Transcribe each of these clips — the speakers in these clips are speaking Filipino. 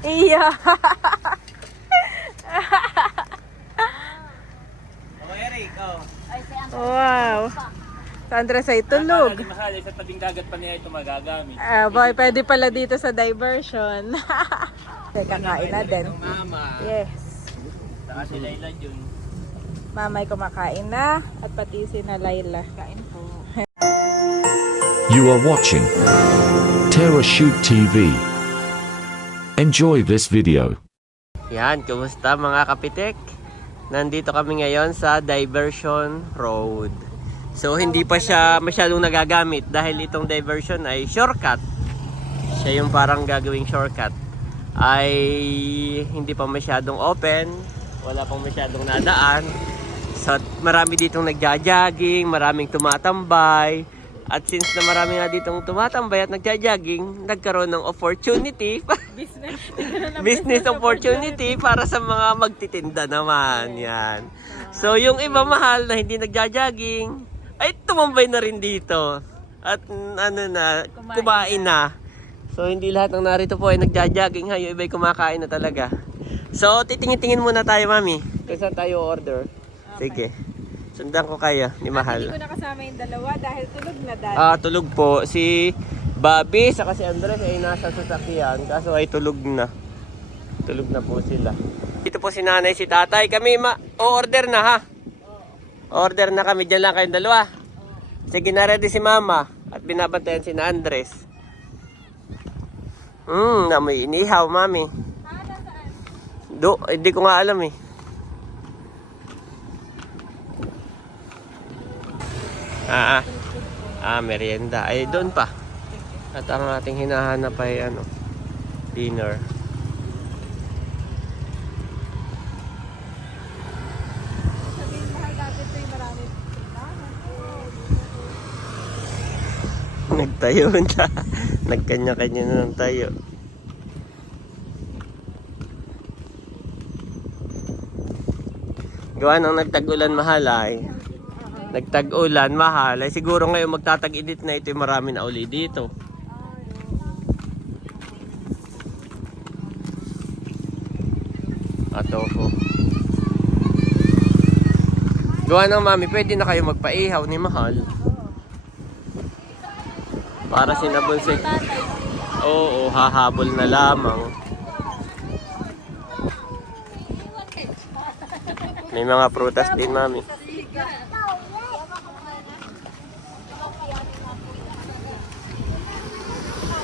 Iya. Oh, Eric, oh. Wow. Si Andres ay tulog. Hindi mahal, sa tabing dagat pa niya ito magagamit. Boy, pwede pala dito sa diversion. Teka, kain na din. Mama. Yes. Saka si Layla yun. Mamay kumakain na at pati si na Layla. Kain po. You are watching Terra Shoot TV. Enjoy this video. Yan, kumusta mga kapitek? Nandito kami ngayon sa Diversion Road. So hindi pa siya masyadong nagagamit dahil itong diversion ay shortcut. Siya yung parang gagawing shortcut. Ay hindi pa masyadong open, wala pang masyadong nadaan. So marami ditong nagja-jogging, maraming tumatambay. At since na marami nga ditong tumatambay at nagja-jogging, nagkaroon ng opportunity, business opportunity para sa mga magtitinda naman. Yan. So yung iba mahal na hindi nagja-jogging, ay tumambay na rin dito. At ano na, kumain na. So hindi lahat ng narito po ay nagja-jogging, yung iba ay kumakain na talaga. So titingin-tingin muna tayo, mami. Kung saan tayo order. Sige. Sundan ko kaya ni Mahal. Hindi ko nakasama yung dalawa dahil tulog na dati. Tulog po. Si Bobby saka si Andres ay nasa sasakyan. Kaso ay tulog na. Tulog na po sila. Dito po si nanay, si tatay. Kami o-order na ha. Order na kami. Diyan lang kayong dalawa. Sige na ready si mama. At binabantayan si na Andres. Namoy inihaw mami. Hindi ko nga alam eh. Merienda. Ay, doon pa. At ang ating hinahanap ay dinner. Nagtayo na. Nagkanya-kanya na ng tayo. Gawa ng nagtag-ulan mahal ay. Nagtag-ulan, mahal. Ay siguro ngayon magtatag-init na ito, marami na uli dito. Atoko. Gawa ng mami, pwede na kayo magpaihaw ni Mahal. Para sinabon si... Oo, hahabol na lamang. May mga prutas din, mami.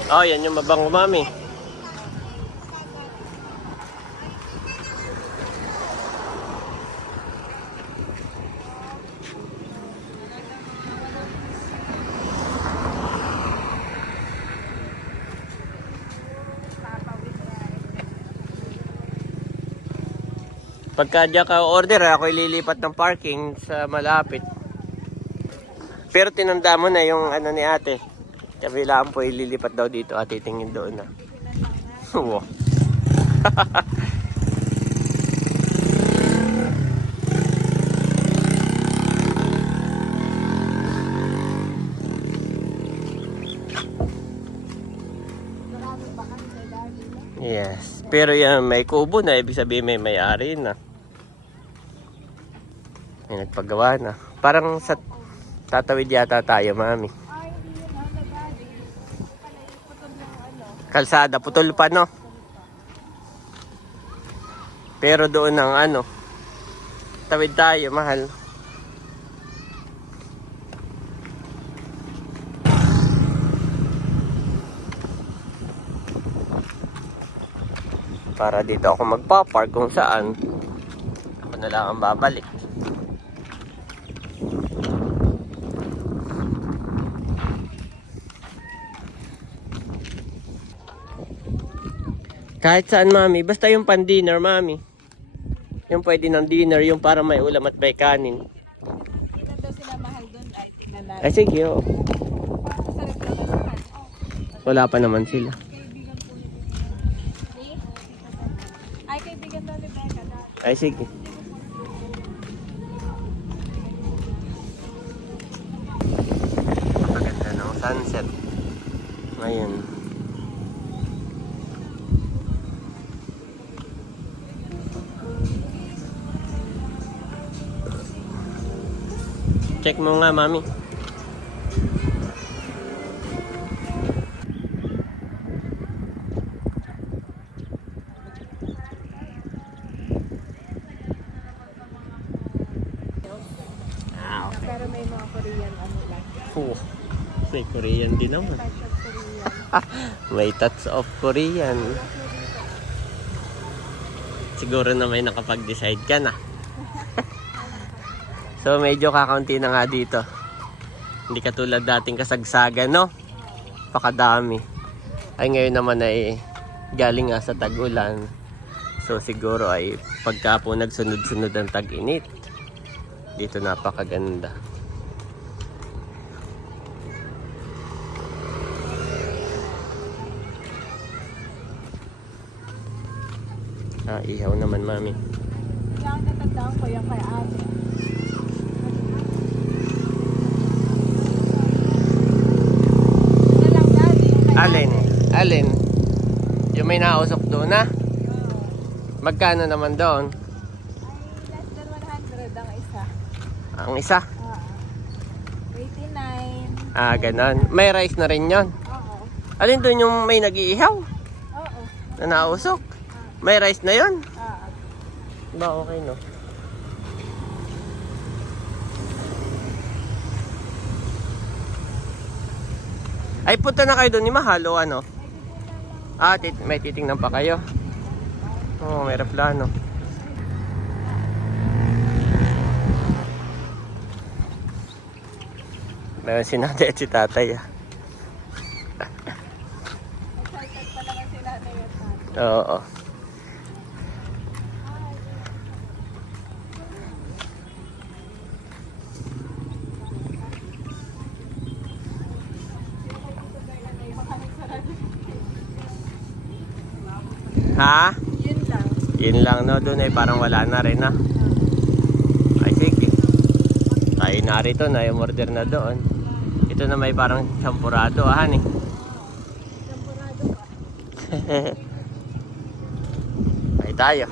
Oh, yan yung mabango, mami. Pagka diyan ka order, ako ililipat ng parking sa malapit. Pero tinanda mo na yung ni ate. Kabilaan po ililipat daw dito at titingin doon na. Wow. Yes. Pero yan, may kubo na. Ibig sabihin may may-ari na. May nagpagawa na. Parang sa tatawid yata tayo, mami. Kalsada, putol pa, no? Pero doon ang tawid tayo, mahal. Para dito ako magpa-park kung saan ako na lang ang babalik. Kahit saan, mami. Basta yung pan-dinner, mami. Yung pwede ng dinner, yung para may ulam at may kanin. Hindi na daw sila mahal doon. Ay, tignan natin. Ay, sige, oo. Wala pa naman sila. Ay, kaibigan daw ni Becca dati. Ay, sige. Maganda ng sunset. Ngayon. Check mo nga, mami. Ah, okay. Pero may mga Korean ano lang. Oh, may Korean din naman. Touch of Korean. May touch of Korean. Siguro na may nakapag-decide ka na. So medyo kakaunti na nga dito. Hindi katulad dating kasagsagan, no? Pakadami. Ay ngayon naman ay galing nga sa tag-ulan. So siguro ay pagka po nagsunod-sunod ang tag-init, dito napakaganda. Ah, ihaw naman, mami. Kaya ang natandaan ko yung kay ate. Ito lang dati yung kay Alin? ate. Alin? Yung may nausok doon, na? Oo. Magkano naman doon? Ay, less than 100 ang isa. Ang isa? Oo. 89. Ah, ganon. May rice na rin yon. Oo. Alin doon yung may nag-iihaw? Oo. Na nausok? May rice na yon? Oo. Ba, okay, no? Ay, punta na kayo doon ni Mahal o ano? Ah, may titingnan pa kayo. Oo, may replano. Meron si nanay at si tatay. Ah. Excited pa naman sila na yun. Oo. Ha? Yun lang. Yun lang, no? Doon ay parang wala na rin, ha? Ay, sige. Tayo narito na yung order na doon. Ito na may parang champurado, han, eh. Temporado pa. Ay, tayo.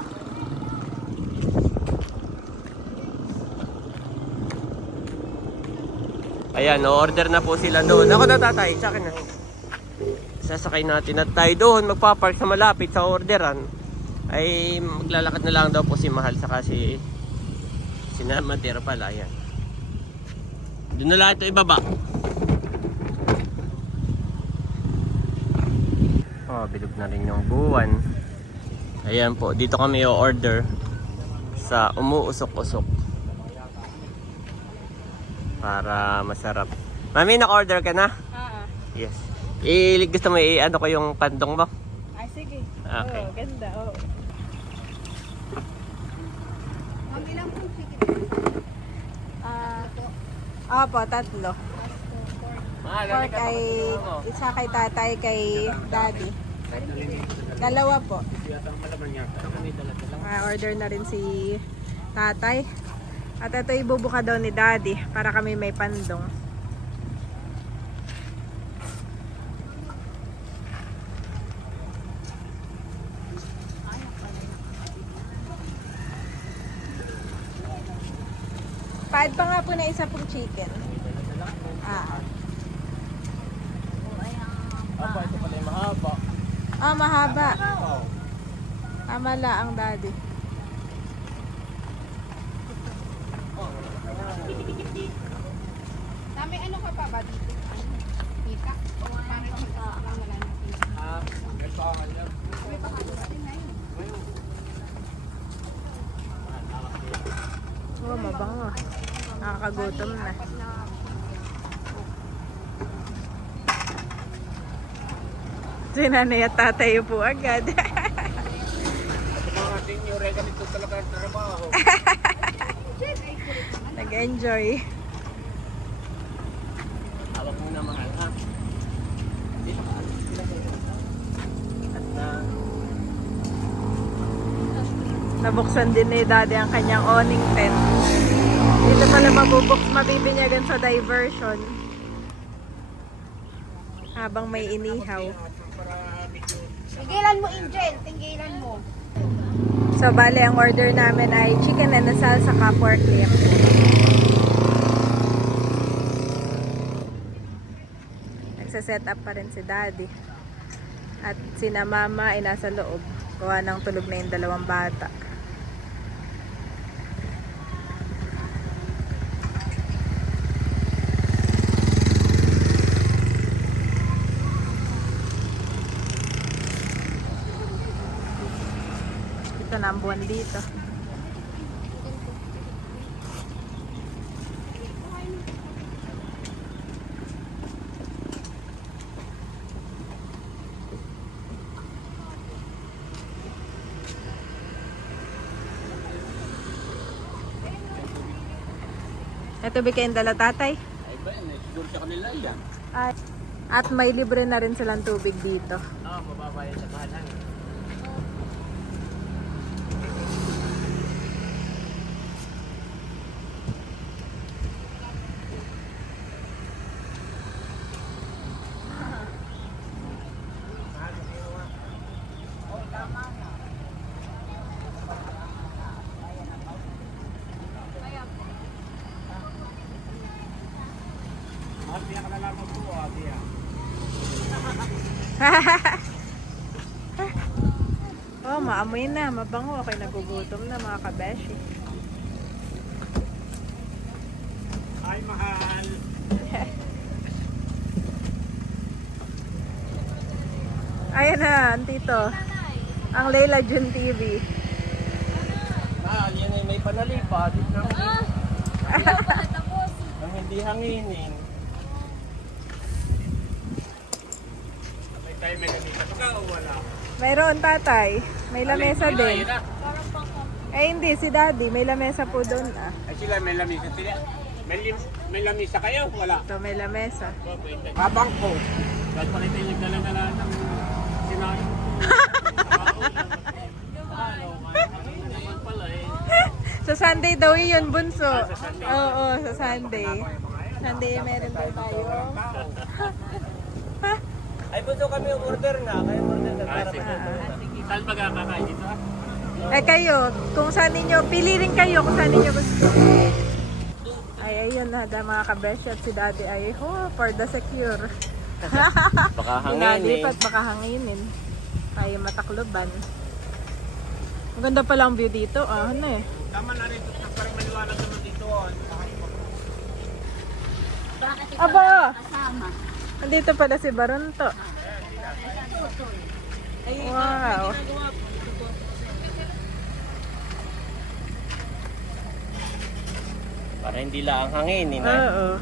Ayan, no-order na po sila doon. Ako na, tatay, sa akin na. Sasakay natin at tayo doon magpapark sa malapit sa orderan. Ay maglalakad na lang daw po si Mahal saka si Matera pala. Ayan. Doon na lang ito ibaba. Oh, bilog na rin yung buwan. Ayan po, dito kami o-order sa umuusok-usok para masarap. Mami, naka-order ka na? Oo. Yes. Gusto mo ano ko yung pandong mo? Ay, sige. Okay. Oo, ganda. Oo. Ang ilang po sige. Opo, tatlo. Pork ay isa kay tatay, kay daddy. Dalawa po. Order na rin si tatay. At ito ibubuka daw ni daddy para kami may pandong. Pa-add pa nga po na isa pong chicken. Ah. Apa, ito pala yung mahaba. Ah, mahaba. Amala ang daddy. Dami ano ka pa ba dito? Kita? O parang kita lang wala na kita. May pakalo natin na yun. Oh, mabango. Nakakagutom na. Si nanay at tatay po agad. Nag-enjoy. Hawak muna, Mahal, ha? At Nabuksan din ni daddy ang kanyang awning tent. Dito pala mabibinyagan sa diversion. Habang may inihaw. Tigilan mo, Angel. Tigilan mo. So, bale, ang order namin ay chicken and asal saka pork lip. nagse-set up pa rin si Daddy. At sina Mama ay nasa loob. Gawa ng tulog na yung dalawang bata. Ito na ang buwan dito. Ito ba kayong dala, tatay? Ay ba yun, siguro sa kanila yan. At may libre na rin silang tubig dito. Oo, mababa yan sa bahalan. Oh, maamoy na, mabango. Okay, nagugutom na mga kabeshi. Ay, mahal! Ayan na, tito. Ang Leila Jun TV. Mahal, yan ay may panalipad. Ang hindi hanginin. May tayo may nalipat ka o wala? Mayroon, tatay. May lamesa din. Eh, hindi. Si Daddy. May lamesa po doon. Ay sila may lamisa sila. May lamisa kayo? Wala. Ito, may lamesa. Habang ko. Dahil pala ito yung nagdala-dala ng sinabi. Sa Sunday daw yun, bunso. Oo, sa Sunday. Sunday, meron daw tayo. Ay, bunso kami yung order nga. Kaya order na para saan ba kakain dito? Eh kayo, kung saan ninyo, pili rin kayo kung saan ninyo gusto. Ay, ayun na, mga kabeshi at si Daddy ay, for the secure. Baka hanginin. Nalipat, baka hanginin. Tayo matakloban. Ang ganda palang view dito. Ano eh. Tama na rin. Parang maliwanag naman dito. Aba! Andito pala si Barunto. Wow. Para hindi lang hanginin. Oo.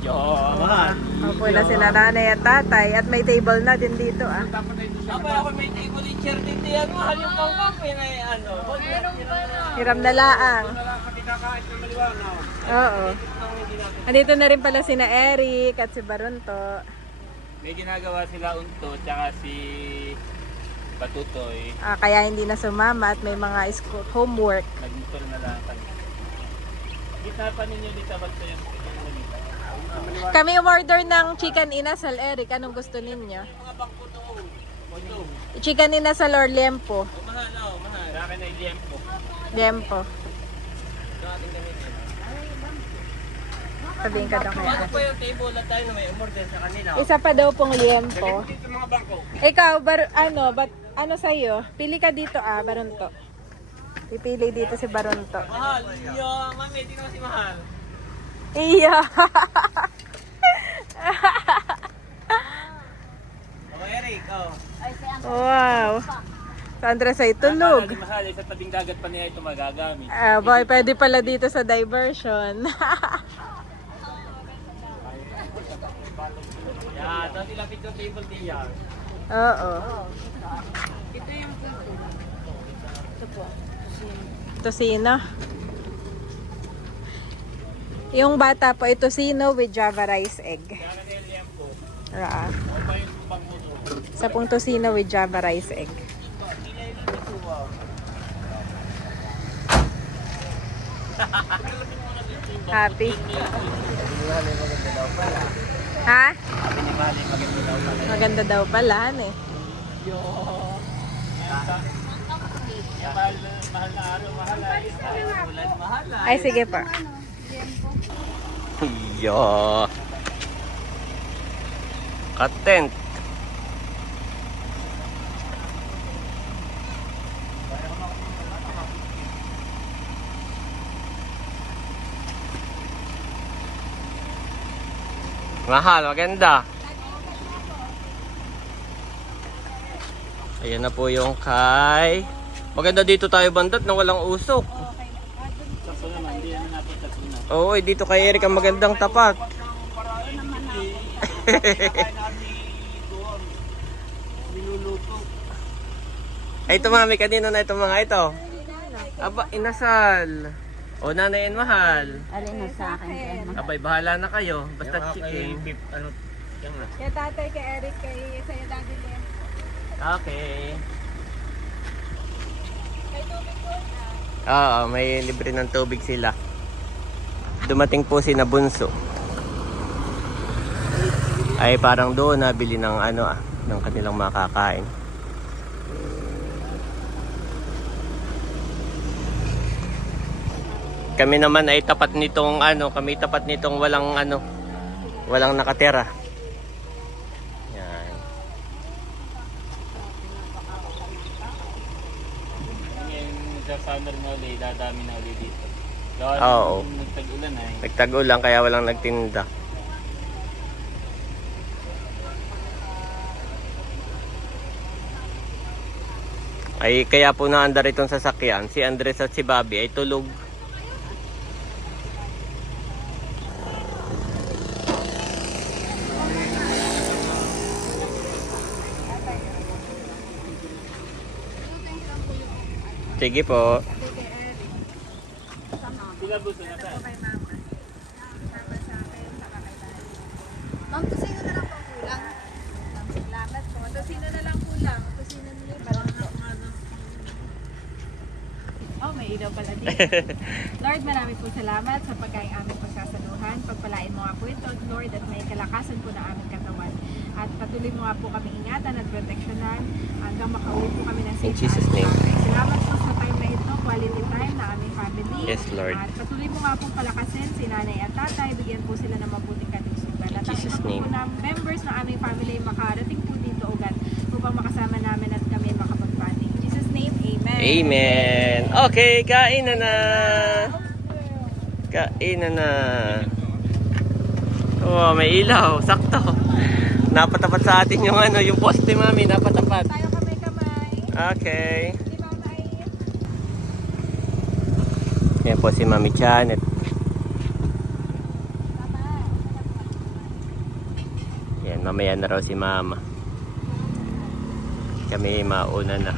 Yo, mahal. Opo na sila nanay at tatay. At may table na din dito Aba, ako may table and chair din diyan. Mahal yung pangkape na ano. Hiram na laang. Pati kakain na maliwanag. Oo. Andito na rin pala sina Eric at si Barunto. May ginagawa sila Unto tsaka si Batutoy. Kaya hindi na sumama at may mga school homework. Nagmotor na lang kami. Kita pa ninyo dito ba sa yung Kami umorder ng chicken inasal, Eric. Anong gusto ninyo? mga bangko doon. Chicken inasal or liempo? Mahal, mahal. Sa akin ay liempo. Liempo. Sa ating gamitin. Sabihin ka daw kaya. Ano pa yung table na tayo na may umorder sa kanila? Isa pa daw pong liempo. Dito mga bangko. Ikaw, ano sa'yo? Pili ka dito Barunto. Pipili dito si Barunto. Mahal, yo, mami, di naman si Mahal. Iya. Eric, Wow. Sandra ay tulog. Mahal, mahal, sa tabing dagat pa niya ito magagamit. Boy, pwede pala dito sa diversion. Yan, tapos ilapit yung table diyan. Oo. Tosino. Yung bata po, ito tosino with Java rice egg. Ra. Sa pong tosino with Java rice egg. Happy. Ha? Maganda daw pala, eh. Mahal na araw, mahal na. Ay, sige pa. Yo. Naka-tent. Mahal, maganda. Ayan na po yung kay. Maganda dito tayo bandat na walang usok. Oo, dito kay Eric ang magandang tapat. Ay, ito mami, kanino na itong mga ito? Aba, inasal. O, nanayin mahal. Alin na sa akin yan. Abay, bahala na kayo. Basta chicken. Kaya tatay, kay Eric, kay sa'yo daddy din. Okay. Oo, may libre ng tubig sila. Dumating po si Nabunso. Ay parang doon nabili ng ng kanilang makakain. Kami naman ay tapat nitong walang nakatira. Yan. Sa summer na ulit, dadami na ulit dito. Oo. Nagtag-ulan ay. Nagtag-ulan kaya walang nagtinda. Ay kaya po naandar itong sasakyan. Si Andres at si Bobby ay tulog. Sige po. Sila gusto na tayo. Ma'am, kusino na lang po kulang. Salamat po. So, sino na lang kulang? So, sino nila parang Oh, may ilaw pala din. Lord, marami po salamat sa pagkain aming pagsasaluhan. Pagpalain mo nga po ito, Lord, at may kalakasan po na aming katawan. At patuloy mo nga po kami ingatan at proteksyonan hanggang makauwi po kami ng safe. In Jesus' name. Salamat po sa time na ito, quality time na aming family. Yes, Lord. At patuloy mo nga po palakasin si nanay at tatay, bigyan po sila ng mabuting kalusugan. At ang Jesus' iba name. po na members ng aming family ay makarating po dito ugat upang makasama namin at kami makapag-bonding. In Jesus' name, Amen. Amen. Okay, kain na. Kain na. Oh, may ilaw. Sakto. Napatapat sa atin yung yung poste, mami. Napatapat. Tayo kamay-kamay. Okay. Di ba tayo? Yan po si Mami Janet. Yan, mamaya na raw si Mama. Kami mauna na.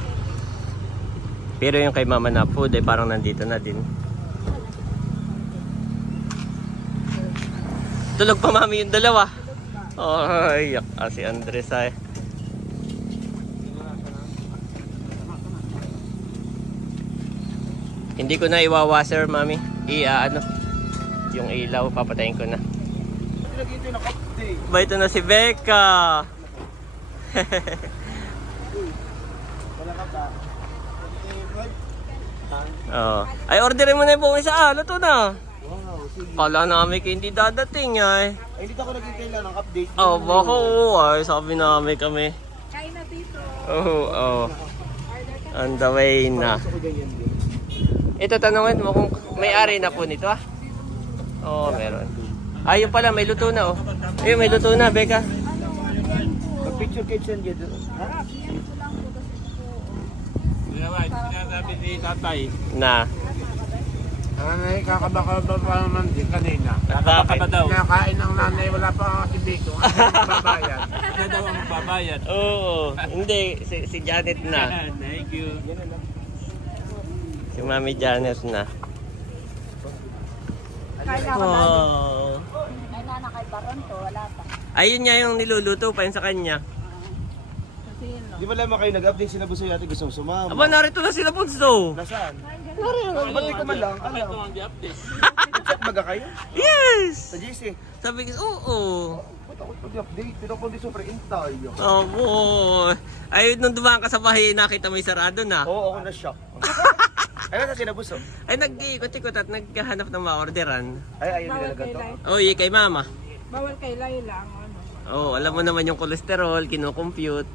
Pero yung kay Mama na food ay parang nandito na din. Tulog pa Mami yung dalawa. Ay, yak si Andres ay. Hindi ko na iwawaser, Mami. Yung ilaw, papatayin ko na. Ba, ito na si Becca. Oh. Ay, orderin mo na yung buong isa. Luto na. Kala namin kayo hindi dadating ay. Ay, dito ako nagkikailan ng update. Oh, baka ay. Sabi namin kami. Kain na dito. Oh. On the way na. Ito, tanongin mo kung may-ari na po nito ah. Oo, meron. Ayun pala, may luto na oh. Ayun, may luto na, Becca. Picture kitchen dito. Ha? Sinasabi ni tatay. Na. Nanay, kakabaka pa naman din kanina. Nakaka pa daw. Nakain ng nanay, wala pa si Biko. Babayad. Siya daw ang babayad. Oo. Hindi, si Janet na. Thank you. Si Mami Janet na. Kain na Oh. May nana kay Baron to, wala pa. Ayun nga yung niluluto pa yun sa kanya. Di ba lang kayo nag-update sila Busoy ate gustong sumama? Aba, narito na sila Bunso. Nasaan? Ba't di ko man lang? Alam. Chat baga kayo? Yes! Sa GC? Sabi ko, oo. Ba't ako pag-update? Pero ako di super intay. Abo. Ay, nung dumaan ka sa bahay, nakita mo yung sarado na. Oo, ako na-shock. Ay, nasa sinabuso? Ay, nag-iikot-ikot at naghahanap ng ma-orderan. Ay, ayun nila ganito. Oh, kay Mama. Bawal kay Laila ang ano. Oh, alam mo naman yung cholesterol, kino-compute.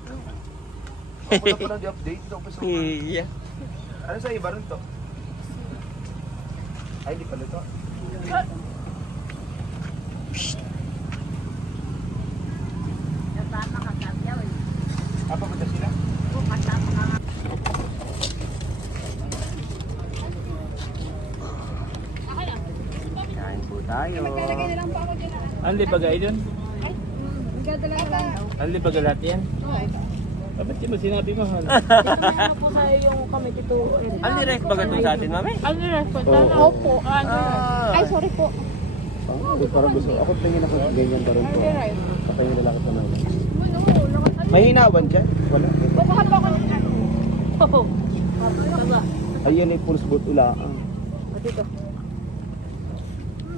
Ako na po na di-update. Ito ko sa Yeah. ano sa iba rin to? Ay, di pala to. Apa ba sila? Kain po tayo. Lalagay na lang po ako dyan. Anli bagay dun? Nagdadala na lang daw. Anli bagay lahat yan? Ba't di mo sinabi mahal? Ano po tayo yung kami dito? Ano yung rice bagat sa atin, mami? Ano response? Opo. Ah, Ay, sorry po. Hindi, parang gusto. Ako tingin ako ganyan pa rin po. Kapag yung lalaki sa mga. Ano? May hinawan dyan? Wala. Bukahan po ako ng ano. Oo. Tama. Ayun ay pulse boot ulaan. Dito.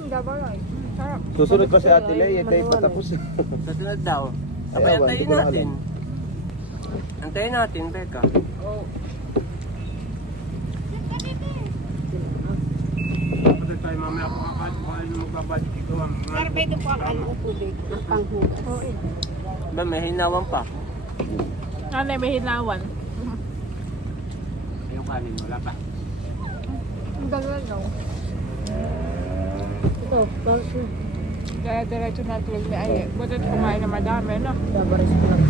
Gabay. Sarap. Susunod pa si Ate Lay, tayo patapos. sa tunod daw. Ay, Abay, awan, antayin di ko na natin. Antayin natin, Becca. Kapatid tayo mamaya kung kakain magbabalik ito ang Sir, pwede po ang ano tubig. Ang panghugas. Ba, may hinawan pa. Ano may hinawan? yung kanin, wala pa. Ang gagawin no? Ito, bakit? Kaya diretso na tulog ni Aye. Butit kumain na madami, no? Dabaris ko lang.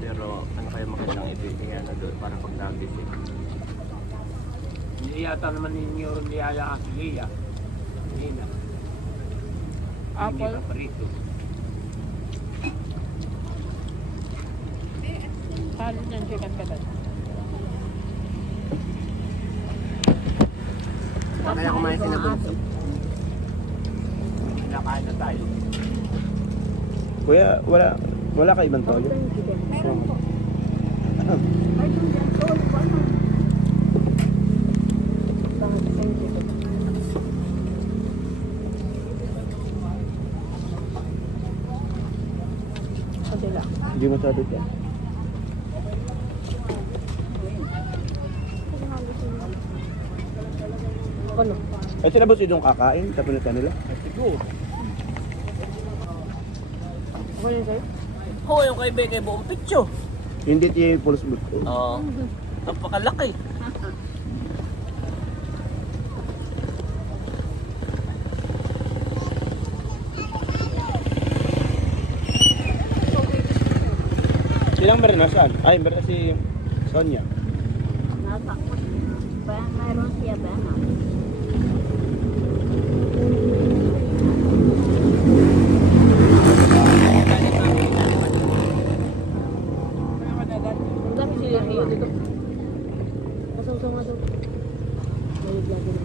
Pero ano kaya magandang ibigay na doon para pag nagising? Hindi yata naman ninyo niyaya kasi Leia. Hindi na. Hindi Apple. pa parito. Halos ng chicken ka doon. Kaya kumain si Nabunso. Nakain na tayo. Kuya, wala ka ibang toyo? Meron po. Hindi mo sabi yan. Ano? Ay, sila ba yung kakain? Kapinutan nila? Siguro. Ano yun sa'yo? Oo, yung kay Becca, buong pitso. Hindi tiyo yung pulse boot. Oo. Napakalaki. Silang meron saan? Ay, meron si Sonia. Mayroon siya ba? Ang dami sila ngayon dito. Kasawsaw nga daw. May vlog na.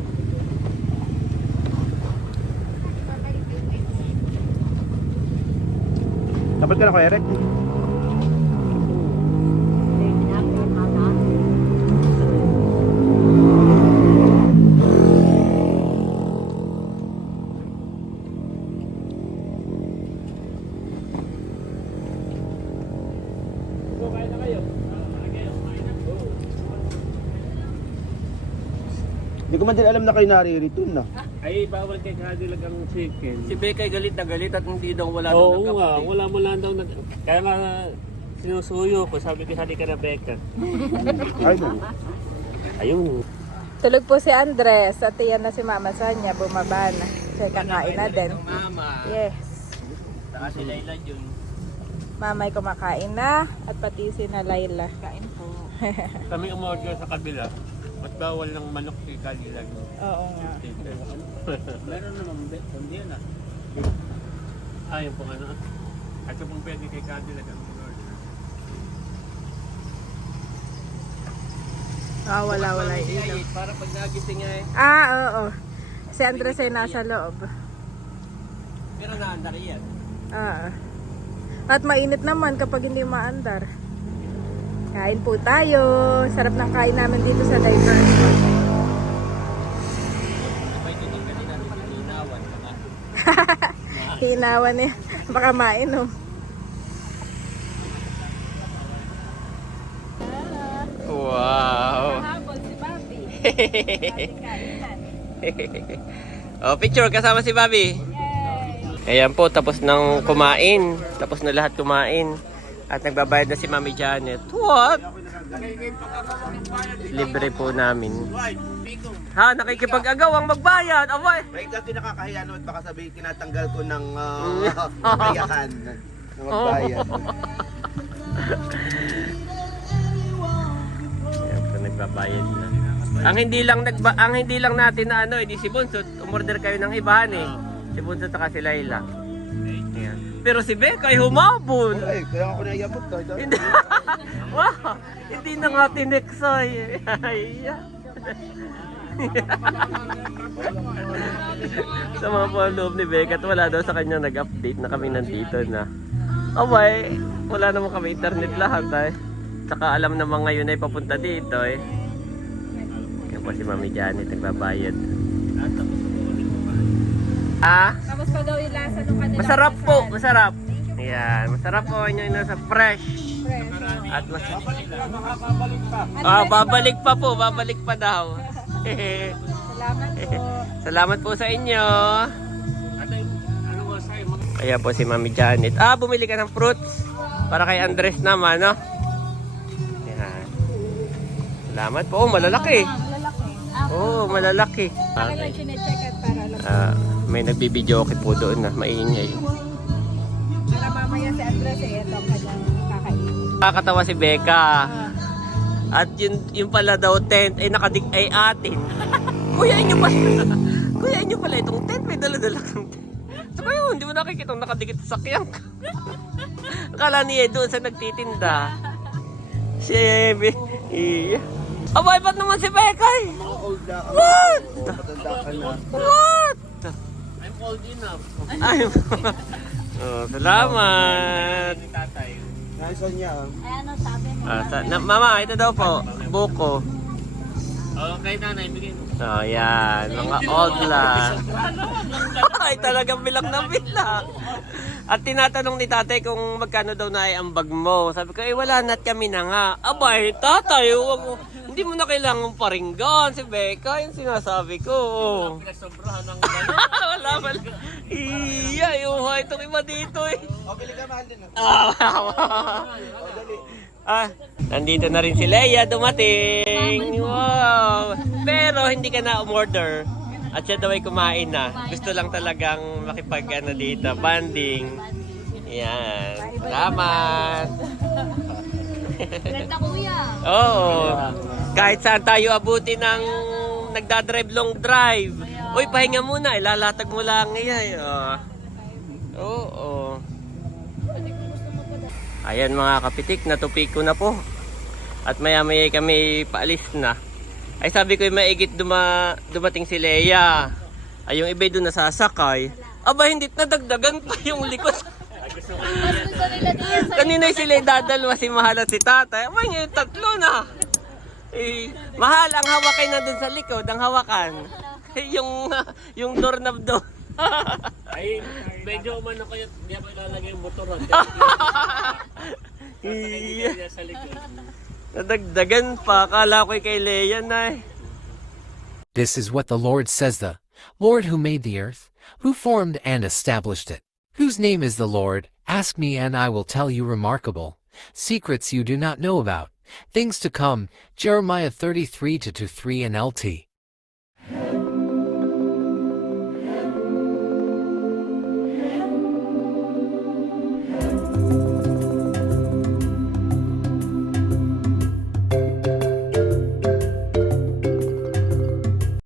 Dapat ka na kay Eric? Kain na kayo. Hindi ko man din alam na kayo naririto na. Ay, bawal kay Cadillac ang chicken. Si Becca ay galit na galit at hindi daw wala Oo daw nga, nagkapatid. wala mo lang daw. Kaya nga sinusuyo ko, sabi ko hali ka na Becca. Ay, no. Ayun. Tulog po si Andres at iyan na si Mama Sonia, bumaba na. Siya kakain na din. Mama. Yes. Saka si Layla yun. Mamay kumakain na at pati si na Layla. Kain po. Kami umorder sa kabila. At bawal ng manok kay Cadillac. Oo nga. Meron naman hindi na. Ayun po ano. At kung pwede kay Cadillac ang order. Ah, wala Si ilaw. Ayit, para pag nagising ay. Ah, oo. Si Andres ay nasa loob. Pero naandar yan. Ah. At mainit naman kapag hindi maandar. Kain po tayo. Sarap ng kain namin dito sa Diversion. Sabay tunog ka din natin hinawan. Hinawan niya. Baka mainom. Wow. Habol si Papi. Ating kainan. Oh, picture kasama si Bobby. Ayan po, tapos nang kumain. Tapos na lahat kumain. At nagbabayad na si Mami Janet. What? Libre po namin. Ha, nakikipag-agawang magbayad. Abay. Right, kasi nakakahiya no, at baka sabihin tinatanggal ko ng kayahan na magbayad. Ayan po, nagbabayad na. Ang hindi lang natin na ano, edi si Bunso, umorder kayo ng ibahan eh. Si Bunso at si Laila. Ayan. Pero si Becca ay humabol. Ay, kaya ako naiyabot to. Hindi. Wow, hindi na nga tineksay. Ay. Sa mga po ang loob ni Becca at wala daw sa kanya nag-update na kami nandito na. Abay, wala naman kami internet lahat eh. Saka alam naman ngayon ay papunta dito eh. Yan po si Mami Janet nagbabayad. Ah? Tapos pa daw yung lasa nung kanila. Masarap po, masarap. Ayan, masarap po yung nasa fresh. Fresh. At mas... babalik pa po, babalik pa daw. Salamat po. Salamat po sa inyo. Ano mo sa'yo? Ayan po si Mami Janet. Bumili ka ng fruits. Para kay Andres naman, no? Ayan. Salamat po. Oh, malalaki. Lalaki. Oh, malalaki. Para lang sinecheck at para alam. May nagbibideo po doon na maingay. Para mamaya si Andres eh, ito kanyang kakainin. Nakakatawa si Becca. At yung pala daw tent ay ay atin. Kuya inyo pala itong tent, may dala-dala kang tent. So kayo, hindi mo nakikita nakadikit sa sakyang. Akala niya doon sa nagtitinda. Siyebe. Iya. Abay, ba't naman si Becca? Mga old na kami. What? Matanda ka na. What? I'm old enough. Ay, salamat. Ni tatay. Naisan niya. Mama, ito daw po. Buko. Okay, nanay, bigay mo. Oh, yan. Mga old lang. Ay, talagang bilang na bilang. At tinatanong ni tatay kung magkano daw na ay ang bag mo. Sabi ko, wala na at kami na nga. Abay, tatay, hindi mo na kailangan paringgan. Si Becca, yung sinasabi ko. Pinasobrahan ng Wala. Iya, itong iba dito eh. Bili ka, mahal din. Nandito na rin si Leia, dumating. Wow. Pero hindi ka na umorder. At siya daw ay kumain na. Gusto lang talagang makipag dito, banding. Yan. Salamat. Ganda kuya. Oo. Kahit saan tayo abuti ng nagdadrive long drive. Uy, pahinga muna. Ilalatag mo lang ngayon. Oo. Ayan mga kapitik, natupi ko na po. At maya-maya kami paalis na. Ay sabi ko maigit dumating si Leia. Ay yung iba doon nasasakay. Aba hindi nadagdagan pa yung likod. Kanina si Leia dadalwa si Mahal at si Tatay. Aba yung tatlo na. Mahal ang hawakan na doon sa likod, ang hawakan. Yung doorknob doon. Ay, medyo umano kayo, hindi ako ilalagay yung motor. Iya. Sa likod. Nadagdagan pa. Akala ko kay Leia na eh. This is what the Lord says, the Lord who made the earth, who formed and established it, whose name is the Lord. Ask me and I will tell you remarkable secrets you do not know about, things to come. Jeremiah 33:2-3 NLT.